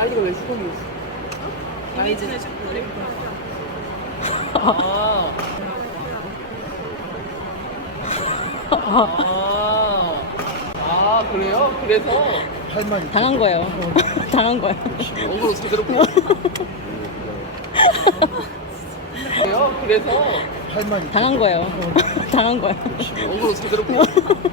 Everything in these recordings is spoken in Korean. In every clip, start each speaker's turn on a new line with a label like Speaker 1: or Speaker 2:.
Speaker 1: 아이디가 왜 슈퍼맨이지?
Speaker 2: 이미지는 슈크림.
Speaker 1: 아 그래요? 그래서
Speaker 3: 당한 거예요. 당한 거예요.
Speaker 1: 어그로 제대로 끌어. 그래요? 그래서
Speaker 3: 당한 거예요. 당한 거예요.
Speaker 1: 어그로 제대로 끌어.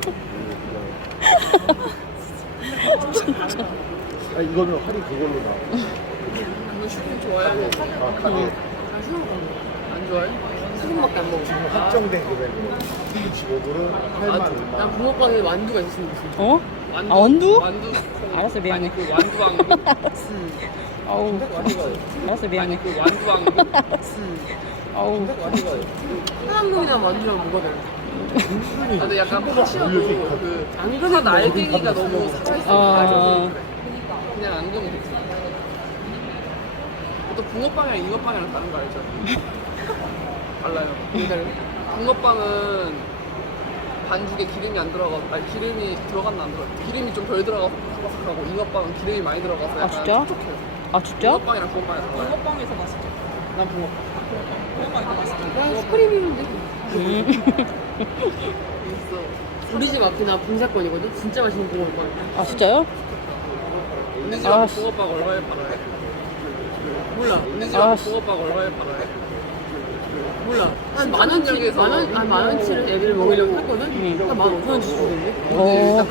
Speaker 4: 아 이거는 할인 그걸로 나와.
Speaker 1: 이거 슈크림 좋아해요?
Speaker 4: 아 카드
Speaker 1: 아 슈크림 안 좋아해? 슈크림밖에 안 먹어.
Speaker 4: 지금 확정된 금액으로 25불은 8만 얼마.
Speaker 1: 난 붕어빵에 완두가 있었으면 좋겠어.
Speaker 3: 어? 아, 원두?
Speaker 1: 완두.
Speaker 3: 알았어, 미안해.
Speaker 1: 아니 그 완두왕.
Speaker 3: 아우. 알았어, 미안해.
Speaker 1: 아니 그 완두왕.
Speaker 3: 아우.
Speaker 1: 하나명이랑 완두랑 뭐가 달라? 아, 근데 약간 파치어도 그
Speaker 4: 안
Speaker 1: 날갱이가 너무 살아있어. 그냥 안경이 됐어. 또 붕어빵이랑 잉어빵이랑 다른 거 알죠? 달라요. 붕어빵은 반죽에 기름이 안 들어가고, 아니 기름이 들어갔나 안 들어가? 기름이 좀 덜 들어가서 바삭바삭하고 잉어빵은 기름이 많이 들어가서 약간
Speaker 3: 진짜?
Speaker 1: 촉촉해요.
Speaker 3: 아, 진짜?
Speaker 1: 붕어빵이랑 붕어빵이 달라요.
Speaker 2: 붕어빵에서 맛있죠.
Speaker 1: 난 붕어빵.
Speaker 2: 붕어빵이 더 맛있죠.
Speaker 1: 난 스크림이면 있어. 우리 집 앞에 나 붕사건이거든? 진짜 맛있는 붕어빵.
Speaker 3: 아, 진짜요?
Speaker 1: 우리 집
Speaker 3: 아,
Speaker 1: 앞에 붕어빵 얼마에 팔아요? 몰라. 우리 집
Speaker 3: 아,
Speaker 1: 앞에 붕어빵 얼마에 팔아요? 몰라. 한 만원씩에서 만원치를 애들 먹으려고 샀거든? 한 15,000원치 주던데?
Speaker 3: 어.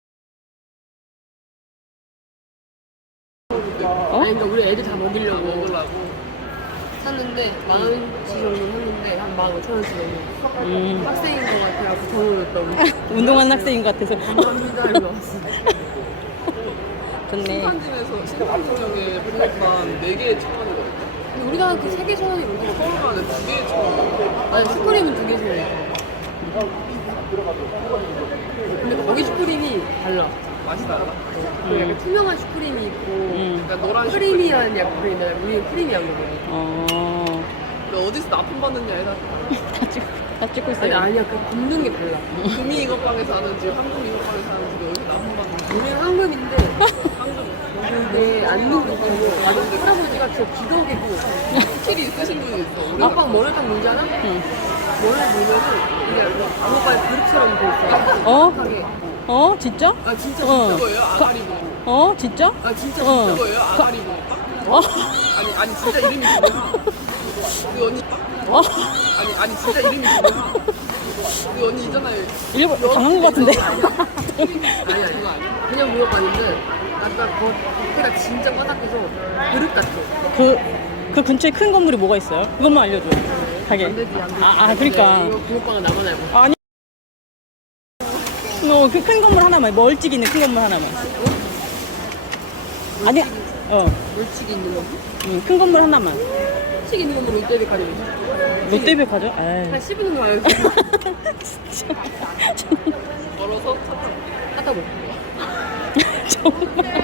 Speaker 1: 아니 그러니까 우리 애들 다 먹으려고 샀는데 만원치 정도 샀는데 한 15,000원치 정도 학생인 것 같아서 돈을 냈다고
Speaker 3: 운동한 학생인 것 같아서.
Speaker 1: 감사합니다 이러고 나왔어.
Speaker 3: 좋네.
Speaker 1: 신판집에서 신판동역에 붕어빵 4개에 1,000원이거든. 근데 우리가 그 3개 1,000원이거든. 서울 가는 2개에 1,000원. 아니 슈크림은 2개 1,000원. 근데 거기 슈크림이 달라. 맛이 달라. 그 약간 투명한 슈크림이 있고 약간 노란 크림이라는 약간 있는데 우리는 크림이 안 먹어요.
Speaker 3: 어.
Speaker 1: 너 어디서 납품 받느냐 해서
Speaker 3: 다 찍고
Speaker 1: 아니
Speaker 3: 있어요.
Speaker 1: 아니야 그 굽는 게 달라.
Speaker 3: 음.
Speaker 1: 금이 이것빵에서 하는지 황금 이것빵에서 하는지 어디서 납품 받는지 우리는 황금인데 근데 안 누르고 아저씨 할아버지가 진짜 기덕이고 스킬이 있으신 분이 있어. 아빠 머리를 딱 물잖아? 머리를 물면은 이게 아무거나 그릇처럼 돼 있어.
Speaker 3: 어?
Speaker 1: 하게.
Speaker 3: 어? 진짜?
Speaker 1: 아 진짜
Speaker 3: 어.
Speaker 1: 그거예요? 아가리고.
Speaker 3: 어? 진짜?
Speaker 1: 아 진짜
Speaker 3: 어.
Speaker 1: 그거예요? 아가리고.
Speaker 3: 어?
Speaker 1: 아니 진짜 이름이 뭐야? 그 언니
Speaker 3: 어?
Speaker 1: 아니 진짜 이름이 뭐야? 그 언니 있잖아요.
Speaker 3: 일본 당한 것 같은데.
Speaker 1: 아니야 그거 아니야. 그냥 물어봤는데 아까 그때가 진짜 바닥에서 그릇 같아.
Speaker 3: 그 근처에 큰 건물이 뭐가 있어요? 그것만 알려줘. 가게.
Speaker 1: 안 되지 안 되지.
Speaker 3: 그러니까.
Speaker 1: 이거 붕어빵은 나만 알고.
Speaker 3: 아니. 그 큰 건물 하나만. 멀찍이 있는 큰 건물 하나만. 아니.
Speaker 1: 물치기 있는 거?
Speaker 3: 큰 건물 하나만.
Speaker 1: 물치기 있는 건뭐 롯데백화점이 있어.
Speaker 3: 롯데백화점?
Speaker 1: 한
Speaker 3: 에이.
Speaker 1: 10분 가요.
Speaker 3: 진짜.
Speaker 1: 걸어서 차 타고.
Speaker 3: 정말.